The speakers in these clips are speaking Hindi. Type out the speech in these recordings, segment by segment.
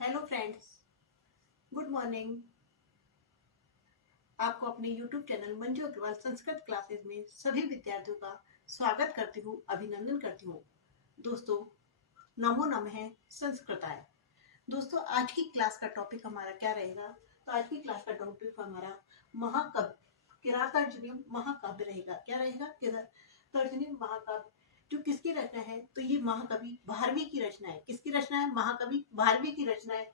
Hello friends, good morning. आपको अपने YouTube channel Manju Agrawal Sanskrit classes में सभी विद्यार्थियों का स्वागत करती हूँ, अभिनंदन करती हूँ। दोस्तों, नमो नमः संस्कृताय। दोस्तों, आज की क्लास का टॉपिक हमारा क्या रहेगा? तो आज की क्लास का टॉपिक हमारा महाकाव्य किरातार्जुनीय महाकाव्य रहेगा। क्या रहेगा? किरातार्जुनीय महाकाव्य, जो किसकी रचना है? तो ये महाकवि भारवी की रचना है। किसकी रचना है? महाकवि भारवी की रचना है।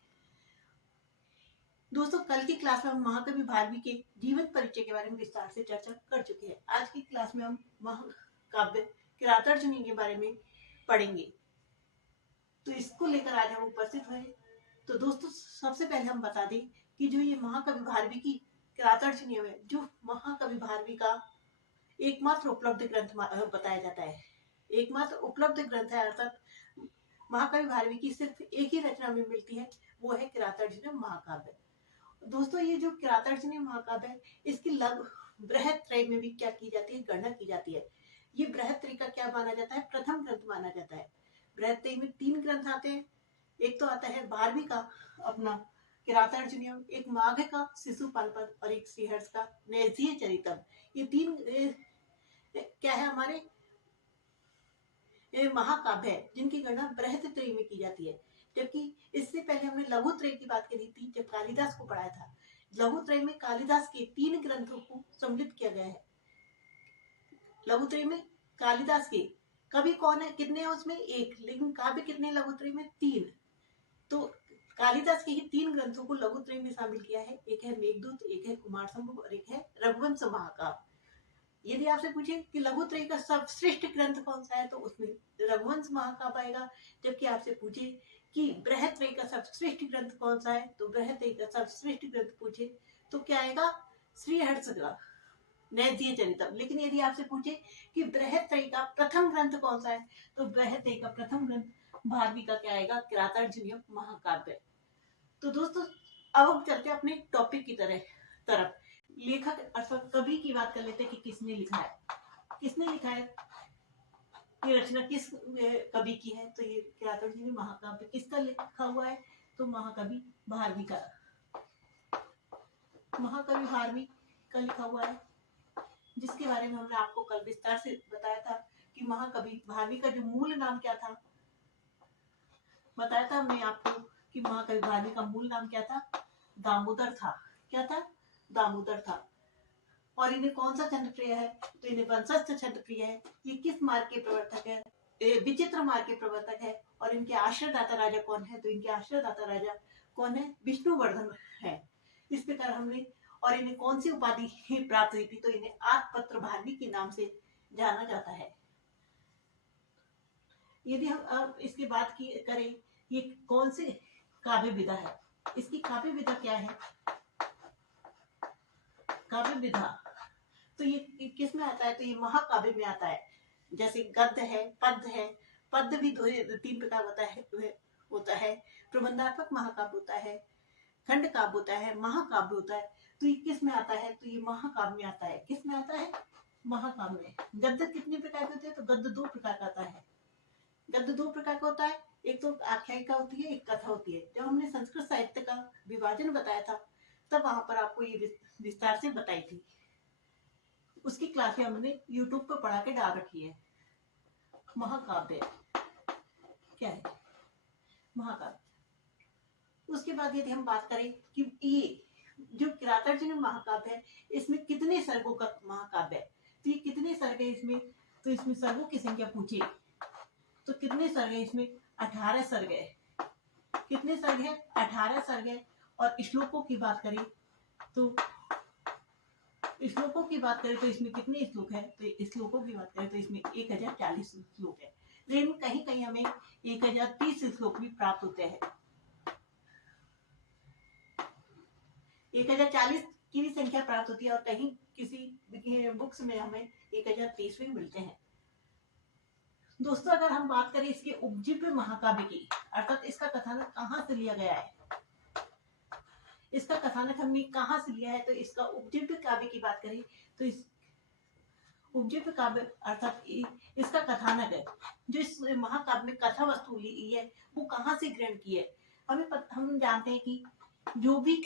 दोस्तों, कल की क्लास में हम महाकवि भारवी के जीवन परिचय के बारे में विस्तार से चर्चा कर चुके हैं। आज की क्लास में हम महाकाव्य किरातार्जुनीय के बारे में पढ़ेंगे। तो इसको लेकर आज हम उपस्थित हुए। तो दोस्तों, सबसे पहले हम बता दें कि जो ये महाकवि भारवी की किरातार्जुनीय है, जो महाकवि भारवी का एकमात्र उपलब्ध ग्रंथ बताया जाता है। एकमात्र उपलब्ध ग्रंथ है, अर्थात महाकवि भारवी की सिर्फ एक ही रचना में मिलती है, वो है किरातार्जुनीय महाकाव्य। दोस्तों, ये जो किरातार्जुनीय महाकाव्य है, इसकी लघु बृहत त्रय में भी क्या की जाती है? गणना की जाती है। ये बृहत त्रय का क्या माना जाता है? प्रथम ग्रंथ माना जाता है। बृहत त्रय में 3 ग्रंथ आते हैं। एक तो आता है भारवी का अपना किरातार्जुनीयम, एक माघ का शिशुपालपद और एक श्रीहर्ष का नैषधीय चरितम। ये 3 क्या है? हमारे महाकाव्य है, जिनकी गणना बृहत त्रय में की जाती है। जबकि इससे पहले हमने लघु त्रय की बात करी थी, जब कालिदास को पढ़ाया था। लघु त्रय में कालिदास के 3 ग्रंथों को सम्मिलित किया गया है। लघु त्रय में कालिदास के कवि कौन है? कितने हैं उसमें? एक। लेकिन काव्य कितने? लघु त्रय में 3। तो कालिदास के ही 3 ग्रंथों को लघु त्रय में शामिल किया है। एक है मेघदूत, एक है कुमार संभव और एक है रघुवंश महाकाव्य। यदि आपसे पूछे कि लघु त्रय का सर्वश्रेष्ठ ग्रंथ कौन सा है, तो उसमें रघुवंश महाकाव्य आएगा। जबकि आपसे पूछे कि बृहत त्रय का सर्वश्रेष्ठ ग्रंथ कौन सा है, तो बृहत त्रय का सर्वश्रेष्ठ ग्रंथ पूछे तो क्या आएगा? श्रीहर्ष का नैषधीय चरितम। लेकिन यदि आपसे पूछे कि बृहत त्रय का प्रथम ग्रंथ कौन सा है, तो बृहत त्रय का प्रथम ग्रंथ भारवी का क्या आएगा? किरातार्जुनीय महाकाव्य। तो दोस्तों, अब हम चलते हैं अपने टॉपिक की तरफ। लेखक अर्थात कवि की बात कर लेते हैं कि किसने लिखा है। किसने लिखा है? ये रचना किस कवि की है? तो ये किरातार्जुनीय महाकाव्य किसका लिखा हुआ है? तो महाकवि भारवी का। महाकवि भारवी का लिखा हुआ है, जिसके बारे में हमने आपको कल विस्तार से बताया था कि महाकवि भारवी का जो मूल नाम क्या था। बताया था हमने आपको कि महाकवि भारवी का मूल नाम क्या था? दामोदर था। क्या था? दामोदर था। और इन्हें कौन सा छंद प्रिय है? तो इन्हें वंशस्थ छंद प्रिय है। ये किस मार्ग के प्रवर्तक है? विचित्र मार्ग के प्रवर्तक है। और इनके आश्रयदाता राजा कौन है? तो इनके आश्रयदाता राजा कौन है? विष्णुवर्धन है। इस प्रकार हमने, और इन्हें कौन सी उपाधि प्राप्त हुई थी? तो इन्हें आत्मपत्र भारवी के नाम से जाना जाता है। यदि हम अब इसकी बात की करें, ये कौन सी काव्य विधा है? इसकी काव्य विधा क्या है? काव्य विधा तो ये किस में आता है? तो ये महाकाव्य में आता है। जैसे गद्य है, पद्य है। पद्य भी 3 प्रकार होता है। प्रबंधात्मक महाकाव्य होता है, खंड काव्य होता है, महाकाव्य होता है। तो ये किस में आता है? तो ये महाकाव्य में आता है। किस में आता है? महाकाव्य में। गद्य कितने प्रकार के होते हैं? तो गद्य 2 प्रकार का आता है। गद्य 2 प्रकार का होता है। एक तो आख्यायिका होती है, एक कथा होती है। जब हमने संस्कृत साहित्य का विभाजन बताया था, तब वहां पर आपको ये विस्तार से बताई थी। उसकी क्लासें हमने यूट्यूब पर पढ़ा के डाल रखी है। महाकाव्य क्या है? महाकाव्य। उसके बाद यदि हम बात करें कि ये जो किरातार्जुनीय महाकाव्य है, इसमें कितने सर्गों का महाकाव्य है? तो ये कितने सर्ग है इसमें? तो इसमें सर्गों की संख्या पूछी तो कितने सर्ग है इसमें? 18 सर्ग है। कितने सर्ग है? 18 सर्ग है। और श्लोकों की बात करें तो श्लोकों की बात करें तो इसमें कितने श्लोक है? तो श्लोकों की बात करें तो इसमें 1040 श्लोक है। लेकिन कहीं कहीं हमें 1030 श्लोक भी प्राप्त होते हैं। 1040 की भी संख्या प्राप्त होती है और कहीं किसी बुक्स में हमें 1030 भी मिलते हैं। दोस्तों, अगर हम बात करें इसके उपजीव्य महाकाव्य की, अर्थात इसका कथानक कहाँ से लिया गया है, इसका कथानक हमने कहाँ से लिया है, तो इसका उपजीव्य काव्य की बात करें तो इस उपजीव्य काव्य अर्थात इसका कथानक है, जो इस महाकाव्य में कथा वस्तु ली है, वो कहाँ से ग्रहण की है? हम जानते हैं कि जो भी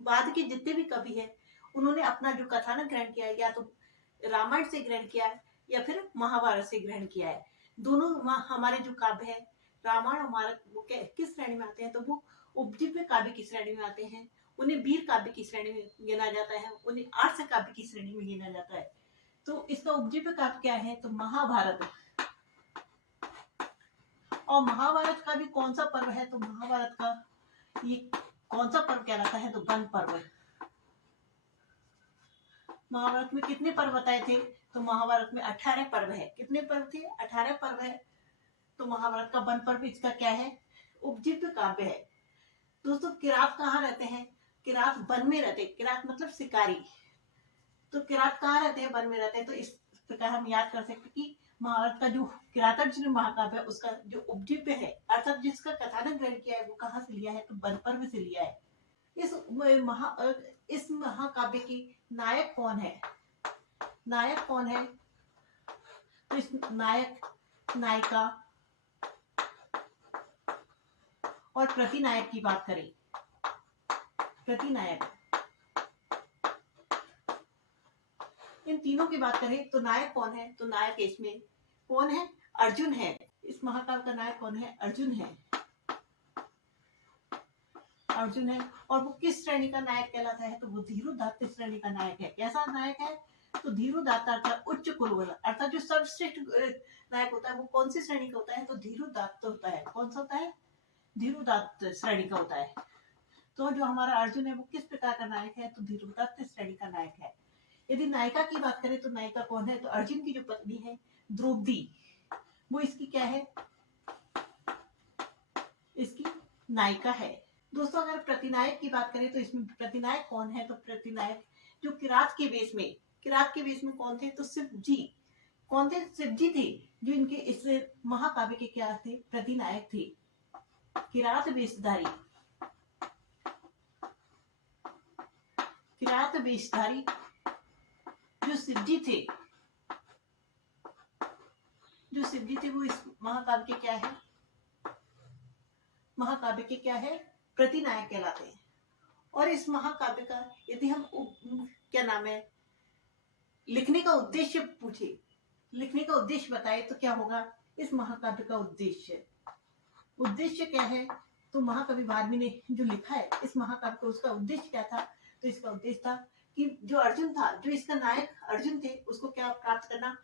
बाद के जितने भी कवि हैं उन्होंने अपना जो कथानक ग्रहण किया है या तो रामायण से ग्रहण किया है या फिर महाभारत से ग्रहण किया है। दोनों हमारे जो काव्य है रामायण और महाभारत वो किस श्रेणी में आते हैं, तो वो उपजीव्य काव्य की श्रेणी में आते हैं। उन्हें वीर काव्य की श्रेणी में गिना जाता है, उन्हें आर्ष काव्य की श्रेणी में गिना जाता है। तो इसका उपजीव्य काव्य क्या है, तो महाभारत। और महाभारत का भी कौन सा पर्व है, तो महाभारत का ये कौन सा पर्व कहलाता है, तो वन पर्व। महाभारत में कितने पर्व बताए थे, तो महाभारत में 18 पर्व है। कितने पर्व थे, 18 पर्व है। तो महाभारत का वन पर्व इसका क्या है, उपजीव्य काव्य है। दोस्तों किरात कहाँ रहते हैं, किरात वन में रहते हैं। किरात मतलब शिकारी। तो किरात कहाँ रहते हैं, वन में रहते हैं। तो इस प्रकार हम याद कर सकते कि महाभारत का जो किरातार्जुनीय महाकाव्य है उसका जो उपजीव्य है अर्थात जिसका कथानक ग्रहण किया है वो कहाँ से लिया है, तो वन पर्व से लिया है। इस महाकाव्य की नायक कौन है, नायक कौन है, तो इस नायक, नायिका और प्रतिनायक की बात करें, प्रतिनायक, इन तीनों की बात करें तो नायक कौन है, तो नायक इसमें कौन है, अर्जुन है। इस महाकाव्य का नायक कौन है, अर्जुन है, अर्जुन है। और वो किस श्रेणी का नायक कहलाता है, तो वो धीरोदात्त श्रेणी का नायक है। कैसा नायक है, तो धीरोदात्त अर्थात उच्च कुल वाला, अर्थात जो सर्वश्रेष्ठ नायक होता है वो कौन सी श्रेणी का होता है, तो धीरोदात्त होता है। कौन सा होता है, धीरोदात्त श्रेणी का होता है। तो जो हमारा अर्जुन है वो किस प्रकार का नायक है, तो धीरोदात्त श्रेणी का नायक है। यदि नायिका की बात करें तो नायिका कौन है, तो अर्जुन की जो पत्नी है द्रौपदी, वो इसकी क्या है, इसकी नायिका है। दोस्तों अगर प्रतिनायक की बात करें तो इसमें प्रतिनायक कौन है, तो प्रतिनायक जो किरात के वेश में, किरात के वेश में कौन थे, तो शिव जी। कौन थे, शिव जी थे जो इनके इस महाकाव्य के क्या थे, प्रतिनायक थे, किरात वेशधारी, किरात वेशधारी जो शिव जी थे, जो शिव जी थे वो इस महाकाव्य के क्या है, महाकाव्य के क्या है, प्रतिनायक कहलाते हैं। और इस महाकाव्य का यदि हम क्या नाम है, लिखने का उद्देश्य पूछे, लिखने का उद्देश्य बताए तो क्या होगा, इस महाकाव्य का उद्देश्य, उद्देश्य क्या है, तो महाकवि वाल्मीकि ने जो लिखा है इस महाकाव्य को, उसका उद्देश्य क्या था, तो इसका उद्देश्य था कि जो अर्जुन था, जो इसका नायक अर्जुन थे, उसको क्या प्राप्त करना,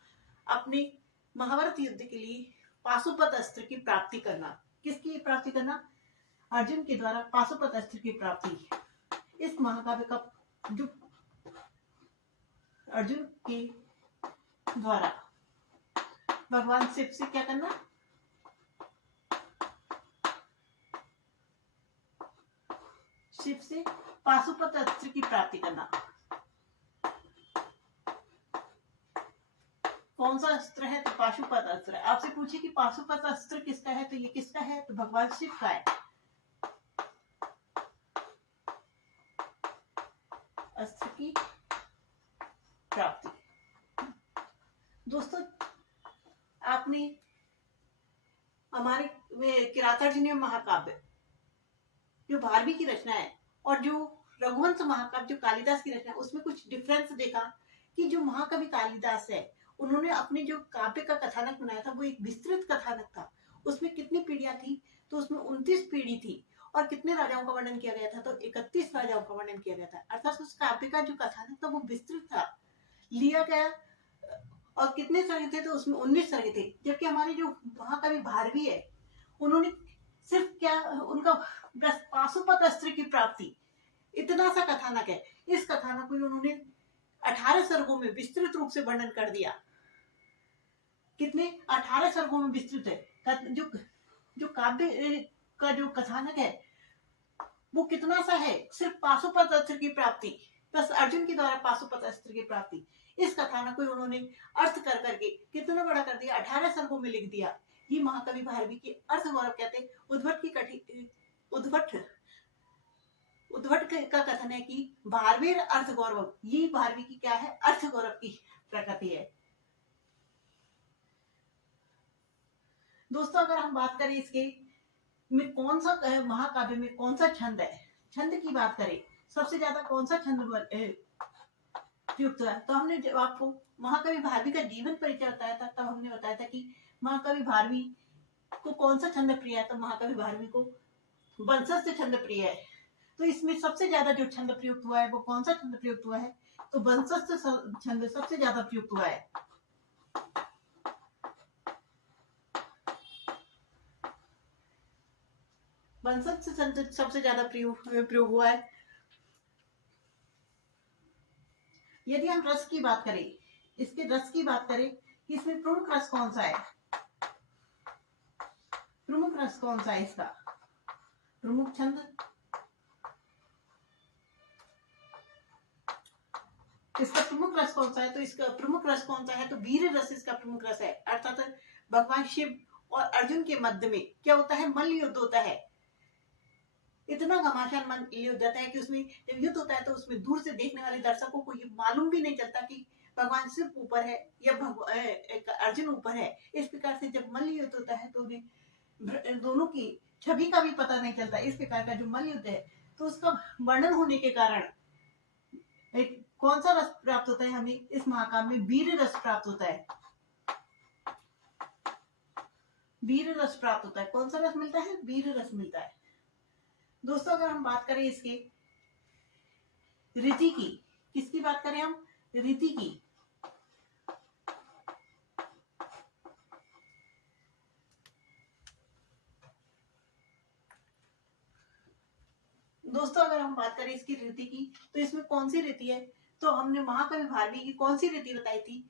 अपने महाभारत युद्ध के लिए पाशुपत अस्त्र की प्राप्ति करना। किसकी प्राप्ति करना, अर्जुन के द्वारा पाशुपत अस्त्र की प्राप्ति। इस महाकाव्य का जो अर्जुन के द्वारा भगवान शिव से क्या करना, शिव से पाशुपत अस्त्र की प्राप्ति करना। कौन सा अस्त्र है, तो पाशुपत अस्त्र। आपसे पूछे कि पाशुपत अस्त्र किसका है, तो ये किसका है, तो भगवान शिव का है। अस्त्र की प्राप्ति। दोस्तों आपने हमारे किरातार्जुनीय महाकाव्य जो भारवी की रचना है और जो रघुवंश महाकाव्य जो कालिदास की रचना है उसमें कुछ डिफरेंस देखा कि जो महाकवि कालिदास है उन्होंने अपने जो काव्य का कथानक बनाया था वो एक विस्तृत कथानक था। उसमें कितनी पीढ़ियां थी, तो उसमें 29 पीढ़ी थी। और कितने राजाओं का वर्णन किया गया था, तो 31 राजाओं का वर्णन किया गया था। अर्थात उस काव्य का जो कथानक था वो विस्तृत था, लिया गया। और कितने सर्ग थे, तो उसमें 19 सर्ग थे। जबकि हमारे जो महाकवि भारवी है उन्होंने सिर्फ क्या, उनका बस पाशुपत अस्त्र की प्राप्ति, इतना सा कथानक है। इस कथानक को उन्होंने 18 सर्गों में विस्तृत रूप से वर्णन कर दिया। कितने, 18 सर्गों में विस्तृत है। जो काव्य का जो कथानक है वो कितना सा है, सिर्फ पाशुपत अस्त्र की प्राप्ति, बस अर्जुन के द्वारा पाशुपत अस्त्र की प्राप्ति। इस कथानक को उन्होंने अर्थ कर करके कितना बड़ा कर दिया, 18 सर्गों में लिख दिया। ये महाकवि भारवी की अर्थ गौरव कहते हैं। उद्भट का कथन है कि भारवीर अर्थ गौरव, ये भारवी की क्या है, अर्थ गौरव की प्रकृति है। दोस्तों अगर हम बात करें इसके में कौन सा महाकाव्य में कौन सा छंद है, छंद की बात करें सबसे ज्यादा कौन सा छंद प्रयुक्त हुआ है, तो हमने जब आपको महाकवि भारवी का जीवन परिचय बताया था तब हमने बताया था कि महाकवि भारवी को कौन सा छंद प्रिय है, तो महाकवि भारवी को वंशज से छंद प्रिय है। तो इसमें सबसे ज्यादा जो छंद प्रयुक्त हुआ है वो कौन सा छंद प्रयुक्त हुआ है, तो वंशज से छंद सबसे ज्यादा प्रयुक्त हुआ है। वंशज से छंद सबसे ज्यादा प्रयोग हुआ है। यदि हम रस की बात करें, इसके रस की बात करें कि इसमें प्रमुख रस कौन सा है, प्रमुख रस कौन सा है, इसका प्रमुख छंद, इसका प्रमुख रस कौन सा है, तो इसका प्रमुख रस कौन सा है, तो वीर रस इसका प्रमुख रस है। अर्थात भगवान शिव और अर्जुन के मध्य में क्या होता है, मल्ल युद्ध होता है। इतना घमासान मन युद्ध होता है कि उसमें जब युद्ध होता है तो उसमें दूर से देखने वाले दर्शकों को ये मालूम भी नहीं चलता कि भगवान शिव ऊपर है या अर्जुन ऊपर है। इस प्रकार से जब मल्ल युद्ध होता है तो उन्हें दोनों की छवि का भी पता नहीं चलता। इस प्रकार का जो मल्ल युद्ध है तो उसका वर्णन होने के कारण एक कौन सा रस प्राप्त होता है, हमें इस महाकाव्य में वीर रस प्राप्त होता है, वीर रस प्राप्त होता है। कौन सा रस मिलता है, वीर रस मिलता है। दोस्तों अगर हम बात करें इसके रीति की, किसकी बात करें हम, रीति की, दोस्तों अगर हम बात करें इसकी रीति की तो इसमें कौन सी रीति है, तो हमने महाकवि भारवी की कौन सी रीति बताई थी,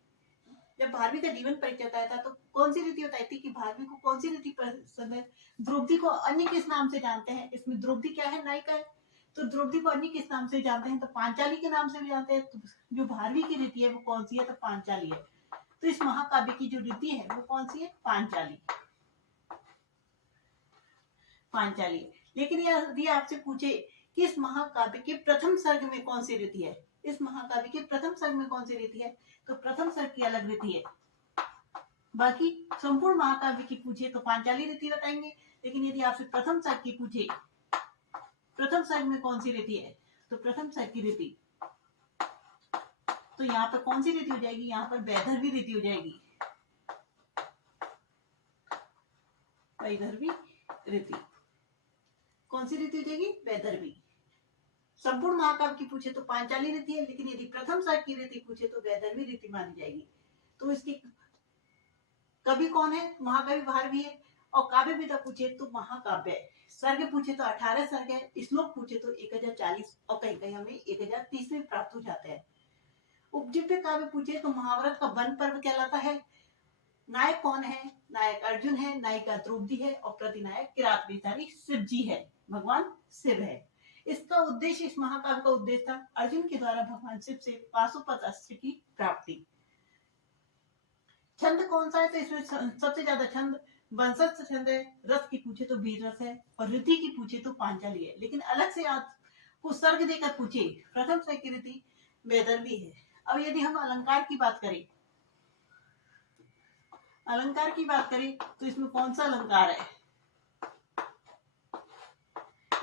जब भारवी का जीवन परिचय बताया था तो कौन सी रीति बताई थी कि भारवी को कौन सी रीति पसंद है। द्रौपदी को अन्य किस नाम से जानते हैं, इसमें द्रौपदी क्या है, नायिका है, तो द्रौपदी को अन्य किस नाम से जानते हैं, तो पांचाली के नाम से भी जानते हैं। तो जो भारवी की रीति है वो कौन सी है, तो पांचाली है। तो इस महाकाव्य की जो रीति है वो कौन सी है, पांचाली, पांचाली। लेकिन यदि आपसे पूछे कि इस महाकाव्य के प्रथम सर्ग में कौन सी रीति है, इस महाकाव्य के प्रथम सर्ग में कौन सी रीति है, तो प्रथम सर्ग की अलग रीति है। बाकी संपूर्ण महाकाव्य की पूछे तो पांचाली रीति बताएंगे, लेकिन यदि आपसे प्रथम सर्ग की पूछे, प्रथम सर्ग में कौन सी रीति है, तो प्रथम सर्ग की रीति, तो यहाँ पर कौन सी रीति हो जाएगी, यहाँ पर वैदर्भी रीति हो जाएगी, वैदर्भी रीति। कौन सी रीति हो जाएगी, वैदर्भी। संपूर्ण महाकाव्य की पूछे तो पांचाली रीति है, लेकिन यदि प्रथम सर्ग की रीति पूछे तो वैदर्भी रीति मानी जाएगी। तो इसकी कवि कौन है, महाकवि भारवी है। और काव्य विधा पूछे तो महाकाव्य है। सर्ग पूछे तो 18 सर्ग है, श्लोक पूछे तो 1040 और कहीं कहीं हमें 1030 में प्राप्त हो जाते हैं। उपजीव्य काव्य पूछे तो महाभारत का वन पर्व कहलाता है। नायक कौन है, नायक अर्जुन है, नायिका द्रौपदी है और प्रतिनायक किरात बेचारी शिव जी है, भगवान शिव है। इसका उद्देश्य, इस महाकाव्य का उद्देश्य था अर्जुन के द्वारा भगवान शिव से पाशुपत अस्त्र की प्राप्ति। छंद कौन सा है, तो इसमें सबसे ज्यादा छंद वंशज छंद है। रस की पूछे तो वीर रस है और रीति की पूछे तो पांचाली है। लेकिन अलग से आपको सर्ग देकर पूछे, प्रथम सर्ग की रीति वैदर्भी है। अब यदि हम अलंकार की बात करें, अलंकार की बात करें तो इसमें कौन सा अलंकार है,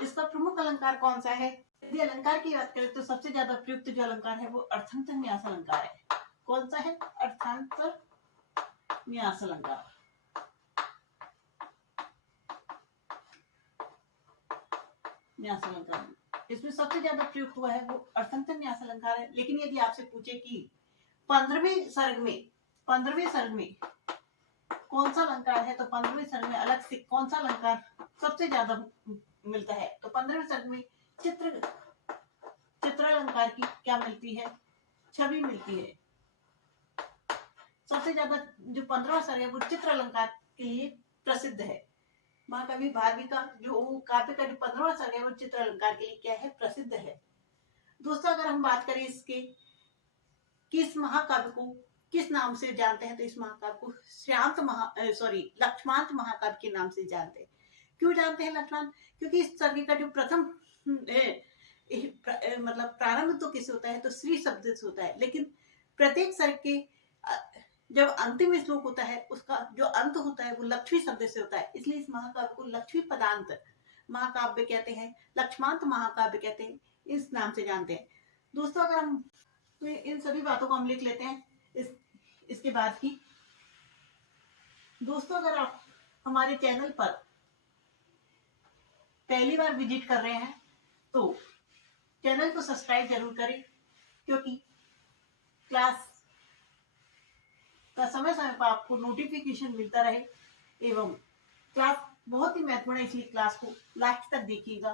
इसका प्रमुख अलंकार कौन सा है। यदि अलंकार की बात करें तो सबसे ज्यादा प्रयुक्त जो अलंकार है वो अर्थांतर न्यास अलंकार है। कौन सा है, अर्थांतर न्यास अलंकार। न्यास अलंकार इसमें सबसे ज्यादा प्रयुक्त हुआ है वो अर्थांतर न्यास अलंकार है। लेकिन यदि आपसे पूछे कि 15वें सर्ग में कौन सा अलंकार है, तो 15वें सर्ग में अलग से कौन सा अलंकार सबसे ज्यादा मिलता है, तो 15वें सर्ग में चित्र अलंकार की क्या मिलती है, छवि मिलती है। सबसे ज्यादा जो 15वां सर्ग है वो चित्र अलंकार के लिए प्रसिद्ध है। महाकवि भारवी का जो काव्य का जो 15वां सर्ग है वो चित्र अलंकार के लिए क्या है, प्रसिद्ध है। दोस्तों अगर हम बात करें इसके किस महाकाव्य को किस नाम से जानते हैं, तो इस महाकाव्य को लक्ष्मांत महाकाव्य के नाम से जानते हैं। क्यों जानते हैं लक्ष्मांत, क्योंकि इस सर्ग का जो प्रथम मतलब प्रारंभ तो किस होता है, तो श्री शब्द से होता है। लेकिन प्रत्येक सर्ग के जब अंतिम श्लोक होता है उसका जो अंत होता है वो लक्ष्मी शब्द से होता है, इसलिए इस महाकाव्य को लक्ष्मी पदांत महाकाव्य कहते हैं, लक्ष्मांत महाकाव्य कहते हैं, इस नाम से जानते हैं। दोस्तों अगर हम तो इन सभी बातों को हम लिख लेते हैं इसके बाद की। दोस्तों अगर आप हमारे चैनल पर पहली बार विजिट कर रहे हैं तो चैनल को सब्सक्राइब जरूर करें, क्योंकि क्लास का समय समय पर आपको नोटिफिकेशन मिलता रहे एवं क्लास बहुत ही महत्वपूर्ण है, इसलिए क्लास को लास्ट तक देखिएगा।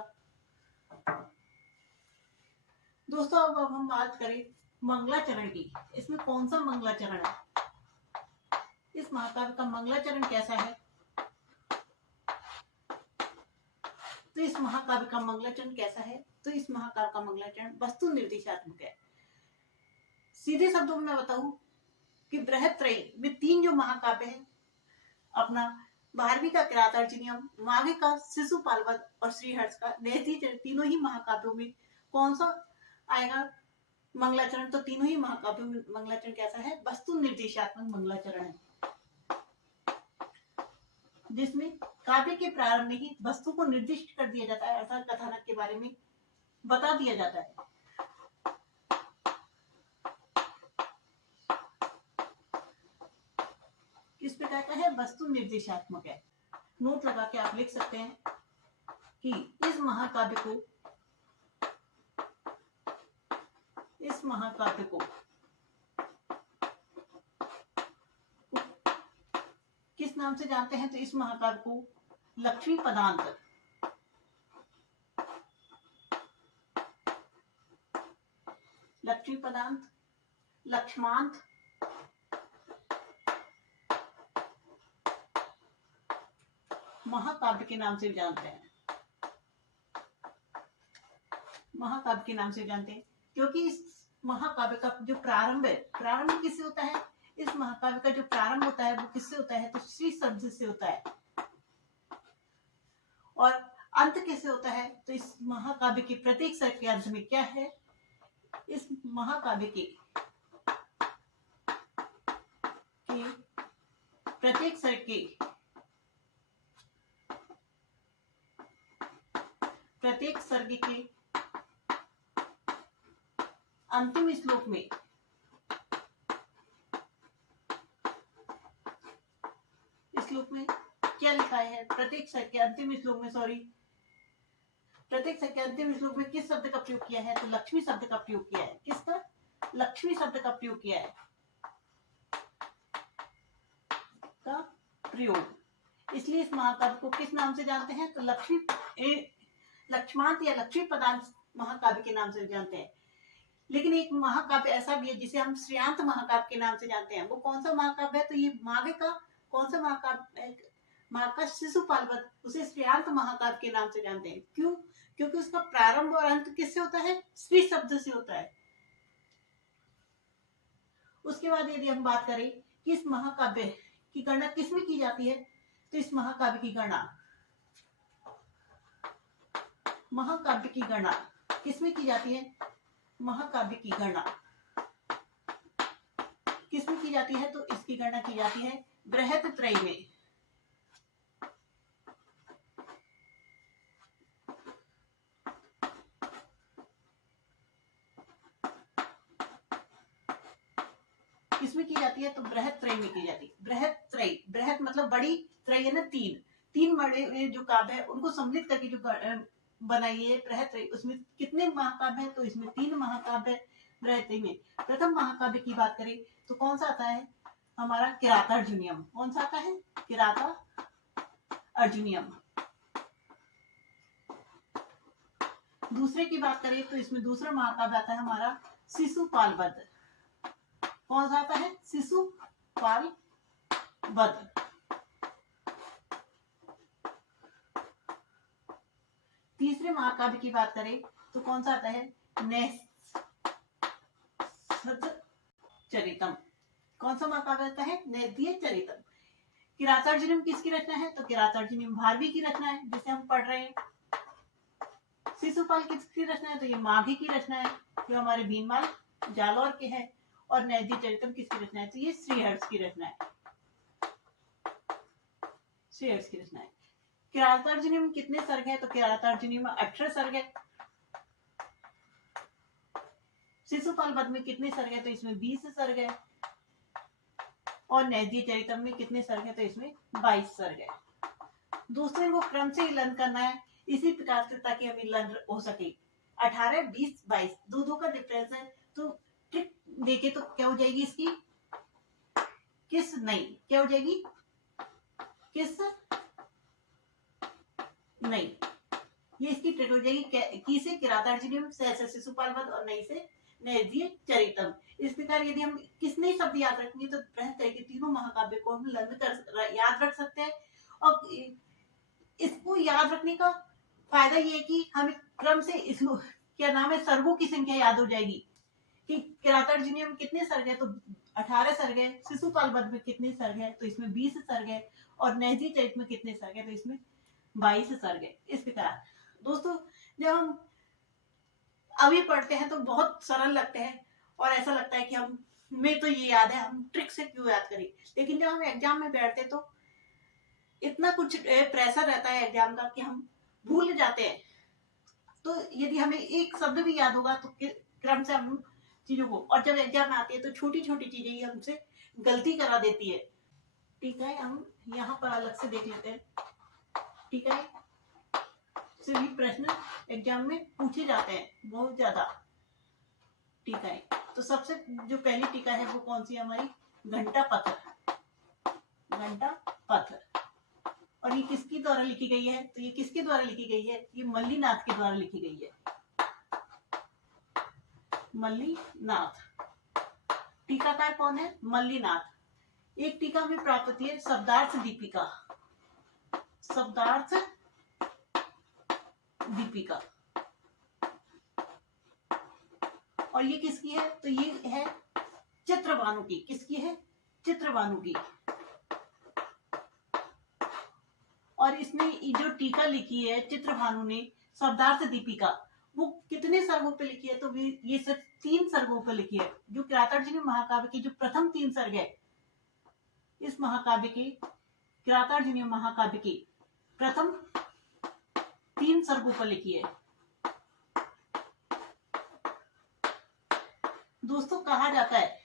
दोस्तों अब हम बात करें मंगलाचरण की। इसमें कौन सा मंगलाचरण है, इस महाकाव्य का मंगलाचरण कैसा है? तो इस महाकाव्य का मंगलाचरण कैसा है? तो इस महाकाव्य का मंगलाचरण वस्तु निर्देशात्मक है। सीधे शब्दों में मैं बताऊं कि बृहत्त्रयी में 3 जो महाकाव्य है, अपना 12वीं का किरातार्जुनीयम, माघी का शिशुपालवध और श्रीहर्ष का नैति, तीनों ही महाकाव्यों में कौन सा आएगा मंगलाचरण? तो तीनों ही महाकाव्यों में मंगलाचरण कैसा है? वस्तु निर्देशात्मक मंगलाचरण है, जिसमें काव्य के प्रारंभ में ही वस्तु को निर्दिष्ट कर दिया जाता है, अर्थात कथानक के बारे में बता दिया जाता है। किस प्रकार का है? वस्तु निर्देशात्मक है। नोट लगा के आप लिख सकते हैं कि इस महाकाव्य को किस नाम से जानते हैं? तो इस महाकाव्य को लक्ष्मी पदांत, लक्ष्मांत, महाकाव्य के नाम से जानते हैं। महाकाव्य के नाम से जानते हैं क्योंकि इस महाकाव्य का जो प्रारंभ है, प्रारंभ किससे होता है? इस महाकाव्य का जो प्रारंभ होता है वो किससे होता है? तो श्री शब्द से होता है। और अंत किससे होता है? तो इस महाकाव्य के प्रत्येक सर्ग के अंत में क्या है? इस महाकाव्य के प्रत्येक सर्ग के अंतिम श्लोक में क्या लिखा है? प्रत्येक सर्ग के अंतिम श्लोक में किस शब्द का प्रयोग किया है? तो लक्ष्मी शब्द का प्रयोग किया है। किसका? लक्ष्मी शब्द का प्रयोग किया है। इसलिए इस महाकाव्य को किस नाम से जानते हैं? तो लक्ष्मांत या लक्ष्मी पदांत महाकाव्य के नाम से जानते हैं। लेकिन एक महाकाव्य ऐसा भी है जिसे हम श्रेयांत महाकाव्य के नाम से जानते हैं। वो कौन सा महाकाव्य है? तो ये माघ का कौन सा महाकाव्य? माघ का शिशुपालवध, उसे श्रेयांत महाकाव्य के नाम से जानते हैं। क्यों? क्योंकि उसका प्रारंभ और अंत किससे होता है? श्री शब्द से होता है। उसके बाद यदि हम बात करें कि इस महाकाव्य की गणना किसमें की जाती है, तो इस महाकाव्य की गणना किसमें की जाती है? महाकाव्य की गणना किसमें की जाती है? तो इसकी गणना की जाती है बृहत्त्रयी में। किसमें की जाती है? तो बृहत्त्रयी में की जाती है। बृहत्त्रयी, बृहत मतलब बड़ी, त्रयी है ना 3 बड़े जो काव्य है उनको सम्मिलित करके जो बनाई है बृहत्त्रयी। उसमें कितने महाकाव्य हैं? तो इसमें 3 महाकाव्य है बृहत्त्रयी में। प्रथम महाकाव्य की बात करें तो कौन सा आता है? हमारा किरातार्जुनीयम। कौन सा आता है? किरातार्जुनीयम। दूसरे की बात करें तो इसमें दूसरा महाकाव्य आता है हमारा शिशुपालवध। कौन सा आता है? शिशुपालवध। तीसरे महाकाव्य की बात करें तो कौन सा आता है? नैषधचरितम। कौन सा महाकाव्य आता है? नैषधचरितम। किरातार्जुनीयम किसकी रचना है? तो किरातार्जुनीयम भारवी की रचना है, जिसे हम पढ़ रहे हैं। शिशुपाल किसकी रचना है? तो ये माघी की रचना है, जो हमारे भीममाल जालौर के हैं। और नैदी चरितम किसकी रचना है? तो ये श्रीहर्ष की रचना है, श्रीहर्ष की रचना है। किरातार्जुनी में कितने सर्ग हैं? तो किरातार्जुनी में 18 सर्ग है। शिशुपाल वध में कितने सर्ग है? तो इसमें 20 सर्ग है। और नैदी चरितम में कितने सर्ग है? तो इसमें 22 सर्ग है। दूसरे को क्रम से लर्न करना है इसी प्रकार से, ताकि हमें लर्न हो सके। 18, 20, 22 दो का डिफरेंस है, तो ट्रिक देखे तो क्या हो जाएगी इसकी? किस नहीं, क्या हो जाएगी? किस नहीं, ये इसकी ट्रिक हो जाएगी। की से किरातार्जुनीयम, से शिशुपाल वध और नहीं से नैदी चरितम। इस प्रकार यदि हम किस नहीं शब्द याद रखेंगे तो बृहत के तीनों महाकाव्य को हम लर्न कर याद रख सकते हैं। और इसको याद रखने का फायदा ये है कि हमें क्रम से इसको क्या नाम है, सर्गों की संख्या याद हो जाएगी कि किरातार्जुनीय में कितने सर्ग है, तो 18 सर्ग है। शिशुपाल वध में कितने सर्ग है? तो इसमें 20 सर्ग है। और नैदी चरित में कितने सर्ग है? तो इसमें 22 सर्ग है। इस प्रकार दोस्तों जब हम अभी पढ़ते हैं तो बहुत सरल लगते हैं और ऐसा लगता है कि हम में तो ये याद है, हम ट्रिक से क्यों याद करें। लेकिन जब हम एग्जाम में बैठते तो इतना कुछ प्रेशर रहता है एग्जाम का कि हम भूल जाते हैं। तो यदि हमें एक शब्द भी याद होगा तो क्रम से हम चीजों को, और जब एग्जाम में आती है तो छोटी छोटी चीजें ही हमसे गलती करा देती है। ठीक है, हम यहाँ पर अलग से देख लेते हैं। ठीक है, सभी प्रश्न एग्जाम में पूछे जाते हैं बहुत ज्यादा। ठीक है, तो सबसे जो पहली टीका है वो कौन सी है हमारी? घंटा पत्थर, घंटा पत्थर। और ये किसकी द्वारा लिखी गई है? तो ये किसके द्वारा लिखी गई है? ये मल्लीनाथ के द्वारा लिखी गई है, मल्लीनाथ। टीकाकार कौन है? मल्लीनाथ। एक टीका हमें प्राप्त होती है शब्दार्थ दीपिका, शब्दार्थ दीपिका। और ये किसकी है? तो ये है चित्रभानु की। किसकी है? चित्रभानु की। और इसने जो टीका लिखी है चित्रभानु ने, शब्दार्थ दीपिका, वो कितने सर्गों पे लिखी है? तो ये सिर्फ 3 सर्गों पे लिखी है। जो किरातार्जुनीय महाकाव्य की जो प्रथम 3 सर्ग है, इस महाकाव्य के, किरातार्जुनीय महाकाव्य की प्रथम 3 सर्गों पर लिखी है। दोस्तों कहा जाता है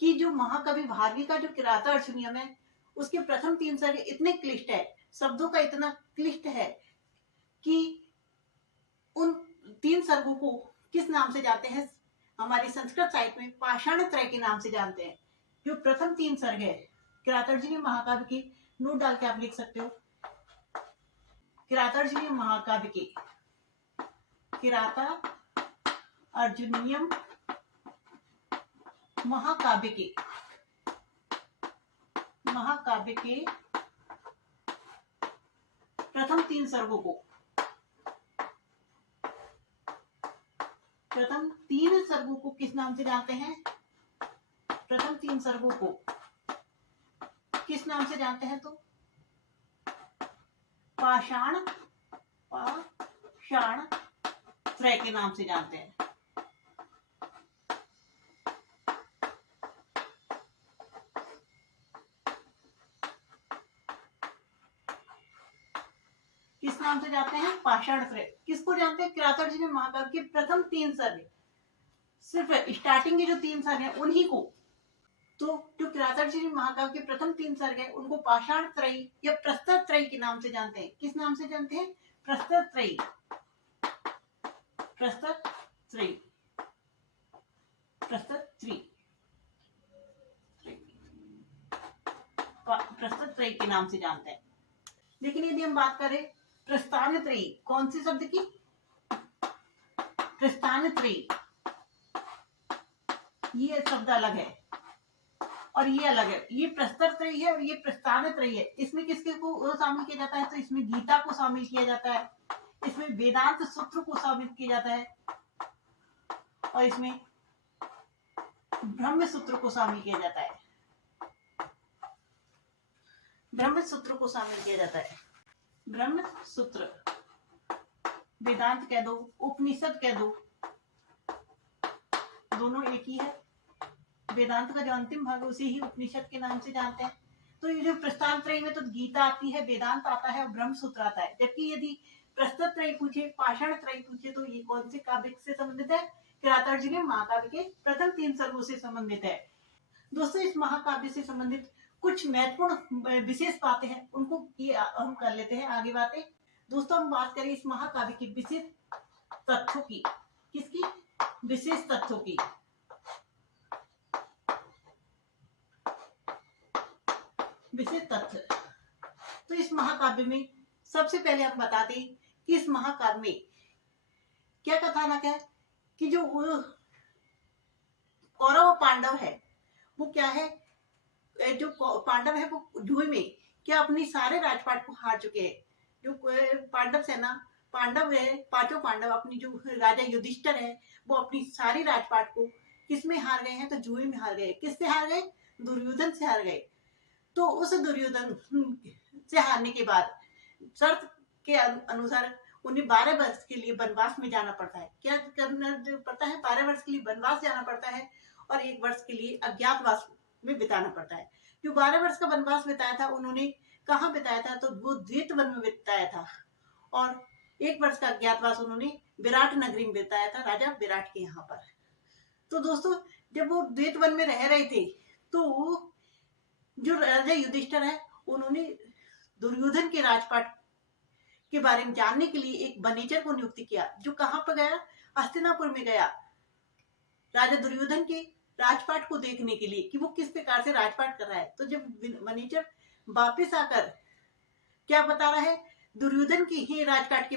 कि जो महाकवि भारवी का जो किरातार्जुनीयम है, उसके प्रथम 3 सर्ग इतने क्लिष्ट है, शब्दों का इतना क्लिष्ट है कि उन 3 सर्गों को किस नाम से जानते हैं? हमारी संस्कृत साहित्य में पाषाण त्रय के नाम से जानते हैं। जो प्रथम 3 सर्ग है किरातार्जुनीय महाकाव्य की, नोट डाल के आप लिख सकते हो। किरातार्जुनीय महाकाव्य के, किरातार्जुनीयम महाकाव्य के, महाकाव्य के प्रथम 3 सर्गों को, प्रथम 3 सर्गों को किस नाम से जानते हैं? प्रथम 3 सर्गों को किस नाम से जानते हैं? तो पाषाण त्रय के नाम से जानते हैं। किस नाम से जानते हैं? पाषाण त्रय। किसको जानते हैं? किरातार्जुनीय महाकाव्य के प्रथम 3 सर्ग, सिर्फ स्टार्टिंग के जो 3 सर्ग हैं उन्हीं को। तो जो किरातार्जुनीय महाकाव्य के प्रथम 3 सर्ग है उनको पाषाण त्रयी या प्रस्तर त्रयी के नाम से जानते हैं। किस नाम से जानते हैं? प्रस्तर त्रयी, प्रस्तर त्रयी, प्रस्तर त्रयी, प्रस्तर त्रयी के नाम से जानते हैं। लेकिन यदि हम बात करें प्रस्थान त्रयी, कौन से शब्द की? प्रस्थान त्रयी, ये शब्द अलग है और ये अलग है। ये प्रस्तर त्रयी है और ये प्रस्थान त्रयी है। इसमें किसके को शामिल किया जाता है? तो इसमें गीता को शामिल किया जाता है, इसमें वेदांत सूत्र को शामिल किया जाता है और इसमें ब्रह्म सूत्र को शामिल किया जाता है। ब्रह्म सूत्र को शामिल किया जाता है। ब्रह्म सूत्र, वेदांत कह दो, उपनिषद कह दो, दोनों एक ही है। वेदांत का जो अंतिम भाग है उसे ही उपनिषद के नाम से जानते हैं। तो ये जो प्रस्थान त्रय में तो गीता आती है, वेदांत आता है और ब्रह्म सूत्र आता है। जबकि यदि प्रस्तुत त्रय पूछे, पाषाण त्रय पूछे, तो ये कौन से काव्य से संबंधित है? किरातार्जुनीय महाकाव्य के प्रथम 3 सर्गों से संबंधित है। दोस्तों, इस महाकाव्य से संबंधित कुछ महत्वपूर्ण विशेष बातें हैं, उनको ये हम कर लेते हैं आगे बातें। दोस्तों, हम बात करें इस महाकाव्य की विशेष तथ्यों की। किसकी? विशेष तथ्यों की। विशेष तथ्य। तो इस महाकाव्य में सबसे पहले हम बता दें कि इस महाकाव्य में क्या कथानक है कि जो कौरव और पांडव है वो क्या है, जो पांडव है वो जुए में क्या अपनी सारे राजपाट को हार चुके हैं। जो पांडव सेना, पांडव है, पांचों पांडव, अपनी जो राजा युधिष्ठिर है वो अपनी सारी राजपाट को किसमें हार गए हैं? तो जुए में हार गए। किससे हार गए? दुर्योधन से हार गए। तो उस दुर्योधन से हारने के बाद शर्त के अनुसार उन्हें 12 वर्ष के लिए वनवास में जाना पड़ता है। क्या करना पड़ता है? 12 वर्ष के लिए वनवास जाना पड़ता है और 1 वर्ष के लिए अज्ञातवास में बिताना पड़ता है। जो 12 वर्ष का वनवास बिताया था उन्होंने कहाँ बिताया था? तो वो द्वैत वन में बिताया था। और 1 वर्ष का अज्ञातवास उन्होंने विराट नगरी में बिताया था, राजा विराट के यहाँ पर। तो दोस्तों, जब वो द्वैत वन में रह रहे थे तो जो राजा युधिष्ठिर है उन्होंने दुर्योधन के राजपाट के बारे में जानने के लिए एक वनेचर को नियुक्त किया, जो कहां पर गया? हस्तिनापुर में गया, राजा दुर्योधन के राजपाट को देखने के लिए कि वो किस प्रकार से राजपाट कर रहा है। तो जब वनेचर वापिस आकर क्या बता रहा है? दुर्योधन की ही राजपाट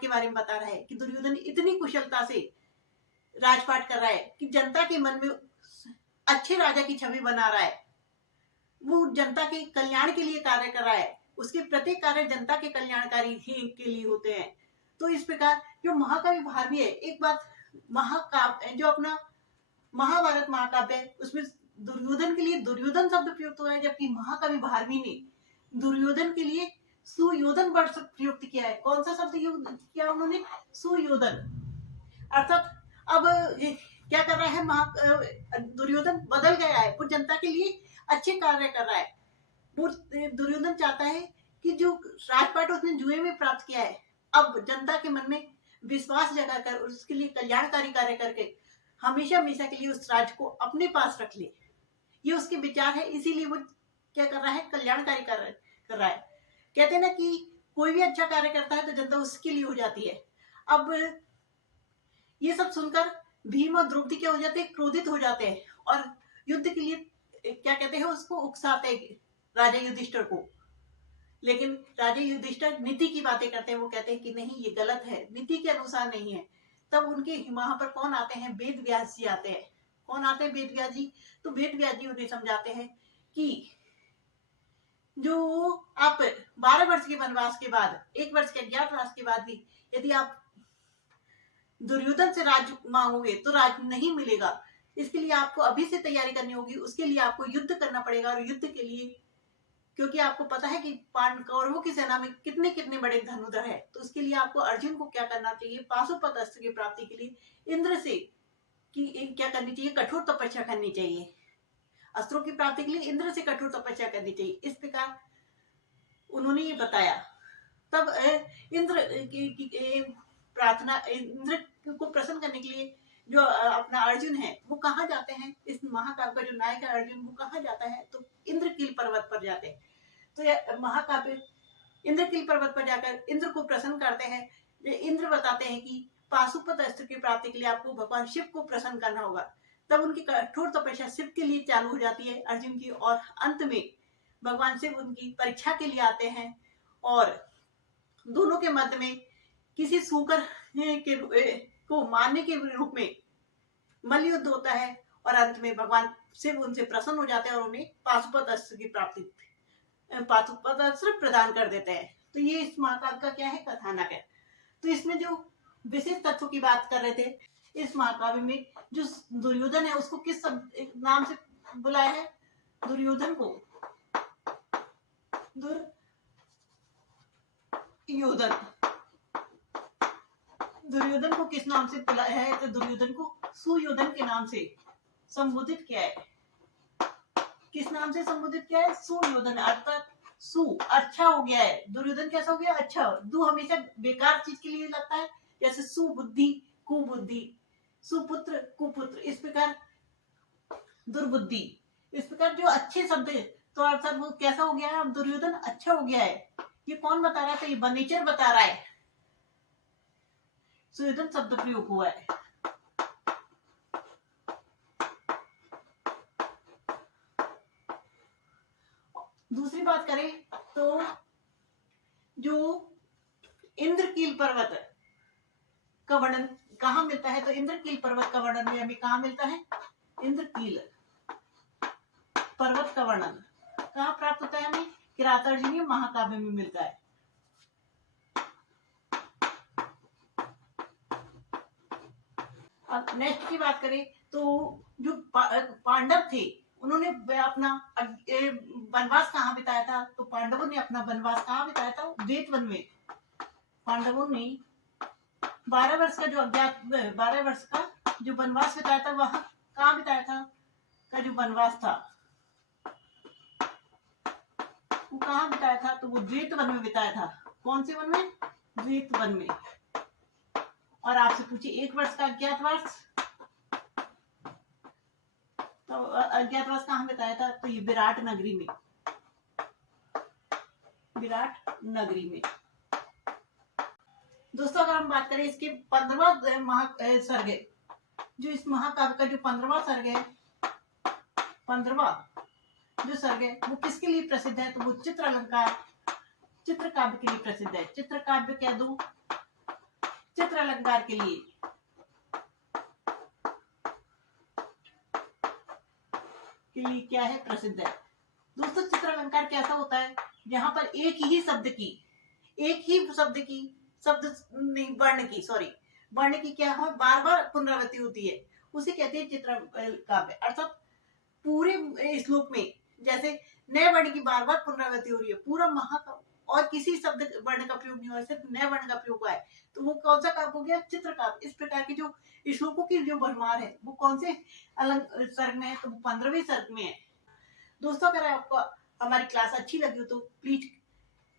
के बारे में बता रहा है कि दुर्योधन इतनी कुशलता से राजपाट कर रहा है कि जनता के मन में अच्छे राजा की छवि बना रहा है। वो जनता के कल्याण के लिए कार्य कर रहा है, उसके प्रत्येक कार्य जनता के कल्याणकारी ही के लिए होते हैं। तो इस प्रकार जो महाकवि भारवी है, एक बात, महाकाव्य जो अपना महाभारत महाकाव्य है उसमें दुर्योधन के लिए दुर्योधन शब्द प्रयुक्त हुआ है, जबकि महाकवि भारवी ने दुर्योधन के लिए सुयोधन वर्ड प्रयुक्त किया है। कौन सा शब्द यूज किया उन्होंने? सुयोधन। अर्थात अब क्या कर रहा है? दुर्योधन बदल गया है, वो जनता के लिए अच्छे कार्य कर रहा है। दुर्योधन चाहता है कि जो राजपाट उसने जुए में प्राप्त किया है, अब जनता के मन में विश्वास जगाकर उसके लिए कल्याणकारी कार्य करके हमेशा हमेशा के लिए उस राज्य को अपने पास रख ले। ये उसके विचार है, इसीलिए वो क्या कर रहा है? कल्याणकारी कार्य कर रहा है। कहते हैं ना कि कोई भी अच्छा कार्य करता है तो जनता उसके लिए हो जाती है। अब ये सब सुनकर भीम और द्रौपदी क्या हो जाते हैं? क्रोधित हो जाते हैं और युद्ध के लिए क्या कहते हैं? उसको उकसाते हैं राजा युधिष्ठिर को। लेकिन राजा युधिष्ठिर नीति की बातें करते हैं, वो कहते हैं कि नहीं, ये गलत है, नीति के अनुसार नहीं है। तब उनके वहां पर कौन आते हैं? वेद व्यास जी आते हैं। कौन आते हैं? वेद व्यास जी। तो वेद व्यास जी उन्हें समझाते हैं कि जो आप 12 वर्ष के वनवास के बाद, 1 वर्ष के अज्ञातवास के बाद भी यदि आप दुर्योधन से राज्य मांगोगे तो राज्य नहीं मिलेगा। इसके लिए आपको अभी से तैयारी करनी होगी, उसके लिए आपको युद्ध करना पड़ेगा। और युद्ध के लिए, क्योंकि आपको पता है कि कौरवों की सेना में कितने कितने बड़े धनुधर है, तो उसके लिए आपको अर्जुन को क्या करना चाहिए? पाशुपत अस्त्र की प्राप्ति के लिए इंद्र से क्या करनी चाहिए? कठोर तपस्या करनी चाहिए। अस्त्रों की प्राप्ति के लिए इंद्र से कठोर तपस्या करनी चाहिए। इस प्रकार उन्होंने ये बताया। तब इंद्र की प्रार्थना, इंद्र को प्रसन्न करने के लिए जो अपना अर्जुन है वो कहाँ जाते हैं? इस महाकाव्य का जो नायक है अर्जुन, वो कहाँ जाता है? तो इंद्रकील पर्वत पर जाते हैं। तो महाकाव्य इंद्रकील पर्वत पर जाकर इंद्र को प्रसन्न करते हैं। इंद्र बताते हैं कि पाशुपत अस्त्र की प्राप्ति के लिए आपको भगवान शिव को प्रसन्न करना होगा। तब उनकी कठोर तपस्या शिव के लिए चालू हो जाती है, अर्जुन की। और अंत में भगवान शिव उनकी परीक्षा के लिए आते हैं और दोनों के मध्य में किसी सूकर को मारने के रूप में मल्ल युद्ध होता है और अंत में भगवान शिव उनसे प्रसन्न हो जाते हैं और उन्हें पाशुपत अस्त्र की प्राप्ति, पाशुपत अस्त्र प्रदान कर देते हैं। तो ये इस महाकाव्य का क्या है? कथानक है। तो इसमें जो विशेष तत्वों की बात कर रहे थे, इस महाकाव्य में जो दुर्योधन है उसको किस नाम से बुलाया है? दुर्योधन को दुर्योधन दुर्योधन को किस नाम से बुलाया है? तो दुर्योधन को सुयोधन के नाम से संबोधित किया है। किस नाम से संबोधित किया है? सुयोधन, अर्थात सु अच्छा हो गया है। दुर्योधन कैसा हो गया? अच्छा। दु हमेशा बेकार चीज के लिए लगता है, जैसे सुबुद्धि, कुबुद्धि, सुपुत्र, कुपुत्र, इस प्रकार दुर्बुद्धि, इस प्रकार जो अच्छे शब्द है, तो अर्थात वो कैसा हो गया है? अब दुर्योधन अच्छा हो गया है। ये कौन बता रहा था? ये नेचर बता रहा है। सुयोधन शब्द प्रयोग हुआ है। दूसरी बात करें तो जो इंद्रकील पर्वत का वर्णन कहाँ मिलता है? तो इंद्रकील पर्वत का वर्णन हमें कहाँ मिलता है? इंद्रकील पर्वत का वर्णन कहाँ प्राप्त होता है हमें? किरातार्जुनीय महाकाव्य में मिलता है। अब नेक्स्ट की बात करें तो जो पांडव थे, उन्होंने अपना वनवास कहाँ बिताया था? तो पांडवों ने अपना वनवास कहाँ बिताया था? द्वैत वन में। पांडवों ने 12 वर्ष का जो अज्ञात 12 वर्ष का जो वनवास बिताया था, वह कहाँ बिताया था? का जो वनवास था वो कहाँ बिताया था? तो वो द्वैत वन में बिताया था। कौन से वन में? द्वैत वन में। और आपसे पूछे 1 वर्ष का अज्ञातवास, तो अज्ञातवास कहाँ बिताया था? तो ये विराट नगरी में। विराट नगरी में। दोस्तों अगर हम बात करें इसके 15वां सर्ग है, जो इस महाकाव्य का जो 15वां सर्ग है, 15वां जो सर्ग है वो किसके लिए प्रसिद्ध है? तो वो चित्र अलंकार, चित्र काव्य के लिए प्रसिद्ध है। चित्र काव्य कह दो, चित्र अलंकार के लिए। क्या है? प्रसिद्ध है। दोस्तों चित्र अलंकार कैसा होता है? जहां पर एक ही शब्द की शब्द नहीं, वर्ण की क्या है? बार बार पुनरावृत्ति होती है, उसे कहते हैं चित्र काव्य। अर्थात पूरे श्लोक में जैसे नए वर्ण की बार बार पुनरावृत्ति हो रही है, पूरा महाकाव्य और किसी शब्द वर्ण का प्रयोग नहीं हुआ है, सिर्फ नए वर्ण का प्रयोग हुआ है, तो वो कौन सा काव्य हो गया? चित्र काव्य। इस प्रकार की जो श्लोकों की जो भरमार है वो कौन से सर्ग में है? तो 15वें सर्ग में है। दोस्तों अगर आपको हमारी क्लास अच्छी लगी हो तो प्लीज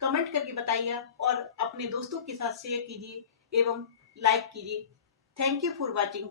कमेंट करके बताइए और अपने दोस्तों के साथ शेयर कीजिए एवं लाइक कीजिए। Thank you for watching.